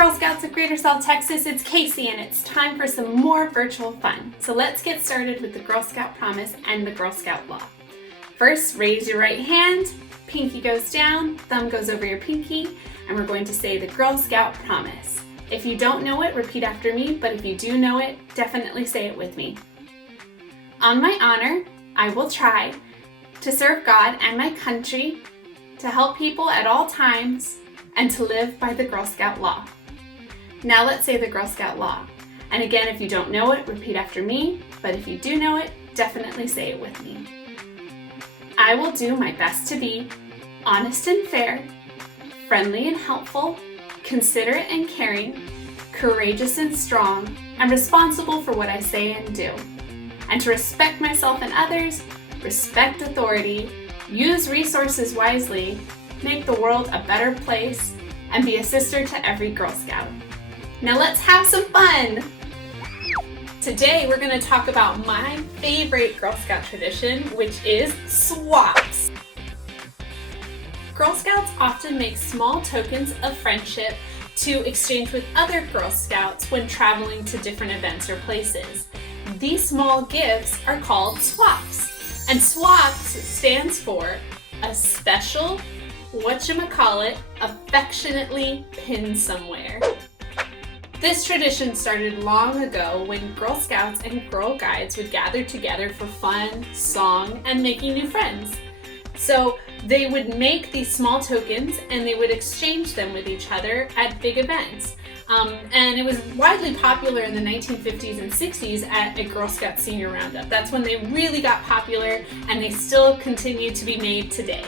Girl Scouts of Greater South Texas, it's Kaycee and it's time for some more virtual fun. So let's get started with the Girl Scout Promise and the Girl Scout Law. First, raise your right hand, pinky goes down, thumb goes over your pinky, and we're going to say the Girl Scout Promise. If you don't know it, repeat after me, but if you do know it, definitely say it with me. On my honor, I will try to serve God and my country, to help people at all times, and to live by the Girl Scout Law. Now let's say the Girl Scout Law. And again, if you don't know it, repeat after me, but if you do know it, definitely say it with me. I will do my best to be honest and fair, friendly and helpful, considerate and caring, courageous and strong, and responsible for what I say and do. And to respect myself and others, respect authority, use resources wisely, make the world a better place, and be a sister to every Girl Scout. Now let's have some fun! Today we're going to talk about my favorite Girl Scout tradition, which is swaps. Girl Scouts often make small tokens of friendship to exchange with other Girl Scouts when traveling to different events or places. These small gifts are called swaps, and swaps stands for a special Whatchamacallit affectionately pinned somewhere. This tradition started long ago when Girl Scouts and Girl Guides would gather together for fun, song, and making new friends. So they would make these small tokens and they would exchange them with each other at big events. And it was widely popular in the 1950s and 60s at a Girl Scout Senior Roundup. That's when they really got popular, and they still continue to be made today.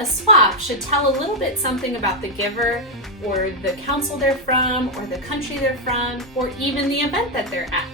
A swap should tell a little bit something about the giver, or the council they're from, or the country they're from, or even the event that they're at.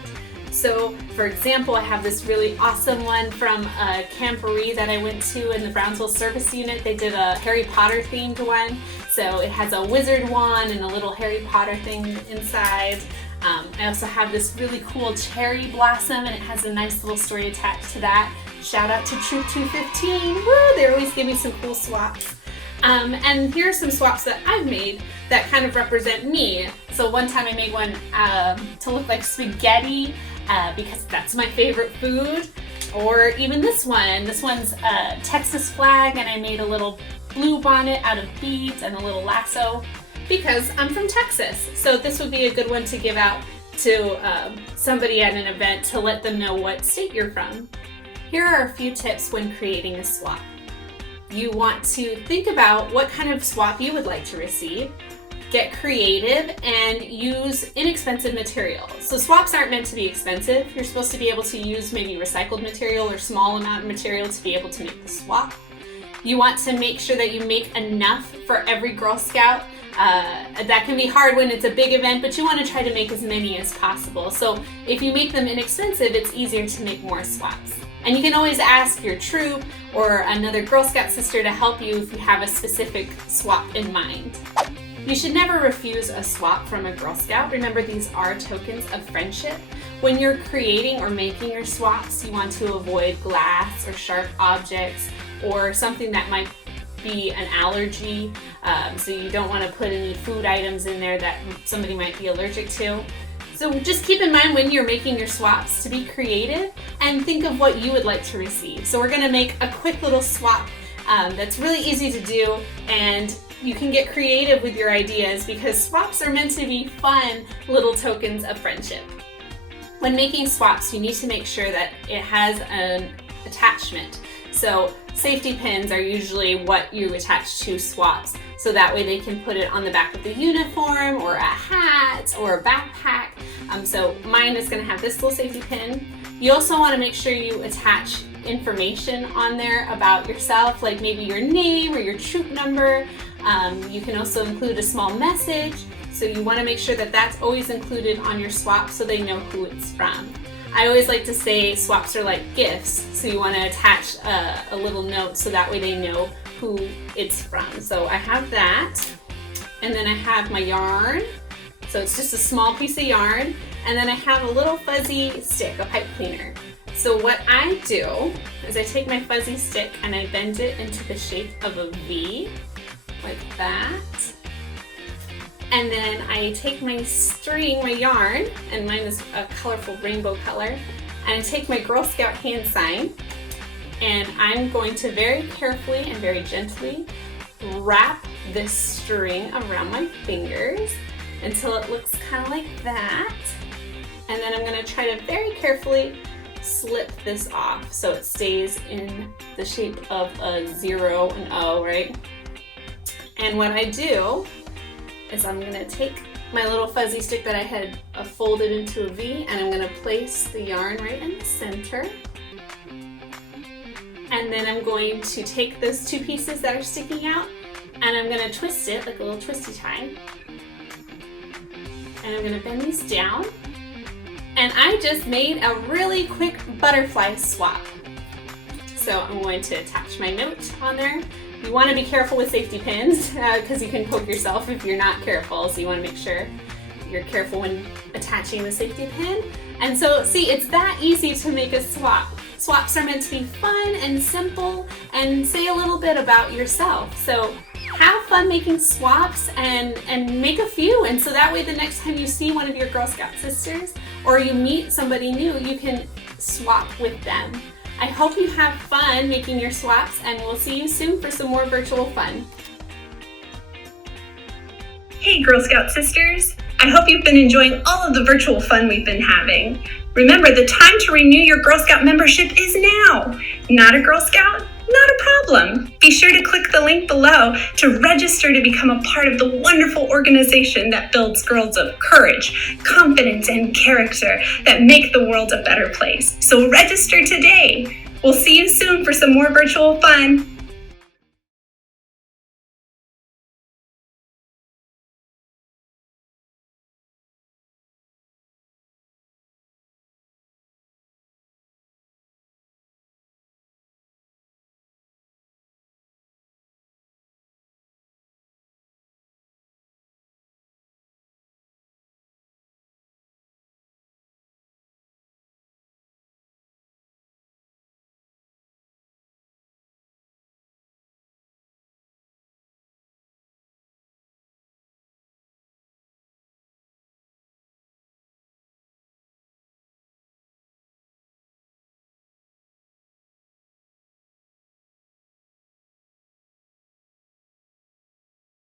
So, for example, I have this really awesome one from a camporee that I went to in the Brownsville Service Unit. They did a Harry Potter themed one. So it has a wizard wand and a little Harry Potter thing inside. I also have this really cool cherry blossom, and it has a nice little story attached to that. Shout out to Troop 215. Woo! They always give me some cool swaps. And here are some swaps that I've made that kind of represent me. So one time I made one to look like spaghetti because that's my favorite food. Or even this one. This one's a Texas flag, and I made a little blue bonnet out of beads and a little lasso because I'm from Texas. So this would be a good one to give out to somebody at an event to let them know what state you're from. Here are a few tips when creating a swap. You want to think about what kind of swap you would like to receive, get creative, and use inexpensive materials. So swaps aren't meant to be expensive. You're supposed to be able to use maybe recycled material or small amount of material to be able to make the swap. You want to make sure that you make enough for every Girl Scout. That can be hard when it's a big event, but you want to try to make as many as possible. So if you make them inexpensive, it's easier to make more swaps. And you can always ask your troop or another Girl Scout sister to help you if you have a specific swap in mind. You should never refuse a swap from a Girl Scout. Remember, these are tokens of friendship. When you're creating or making your swaps, you want to avoid glass or sharp objects or something that might be an allergy. So you don't want to put any food items in there that somebody might be allergic to. So just keep in mind when you're making your swaps to be creative and think of what you would like to receive. So we're going to make a quick little swap that's really easy to do, and you can get creative with your ideas because swaps are meant to be fun little tokens of friendship. When making swaps, you need to make sure that it has an attachment. So safety pins are usually what you attach to swaps, so that way they can put it on the back of the uniform or a hat or a backpack. So mine is going to have this little safety pin. You also want to make sure you attach information on there about yourself, like maybe your name or your troop number. You can also include a small message, so you want to make sure that that's always included on your swap so they know who it's from. I always like to say swaps are like gifts, so you want to attach a little note so that way they know who it's from. So I have that, and then I have my yarn. So it's just a small piece of yarn, and then I have a little fuzzy stick, a pipe cleaner. So what I do is I take my fuzzy stick and I bend it into the shape of a V, like that. And then I take my string, my yarn, and mine is a colorful rainbow color, and I take my Girl Scout hand sign, and I'm going to very carefully and very gently wrap this string around my fingers until it looks kind of like that. And then I'm going to try to very carefully slip this off so it stays in the shape of a 0 and O, right? And what I do is I'm going to take my little fuzzy stick that I had folded into a V, and I'm going to place the yarn right in the center. And then I'm going to take those two pieces that are sticking out, and I'm going to twist it like a little twisty tie. And I'm going to bend these down. And I just made a really quick butterfly swap. So I'm going to attach my note on there. You want to be careful with safety pins because you can poke yourself if you're not careful. So you want to make sure you're careful when attaching the safety pin. And so see, it's that easy to make a swap. Swaps are meant to be fun and simple and say a little bit about yourself. So have fun making swaps and make a few. And so that way the next time you see one of your Girl Scout sisters or you meet somebody new, you can swap with them. I hope you have fun making your swaps, and we'll see you soon for some more virtual fun. Hey Girl Scout sisters! I hope you've been enjoying all of the virtual fun we've been having. Remember, the time to renew your Girl Scout membership is now. Not a Girl Scout? Not a problem. Be sure to click the link below to register to become a part of the wonderful organization that builds girls of courage, confidence, and character that make the world a better place. So register today. We'll see you soon for some more virtual fun.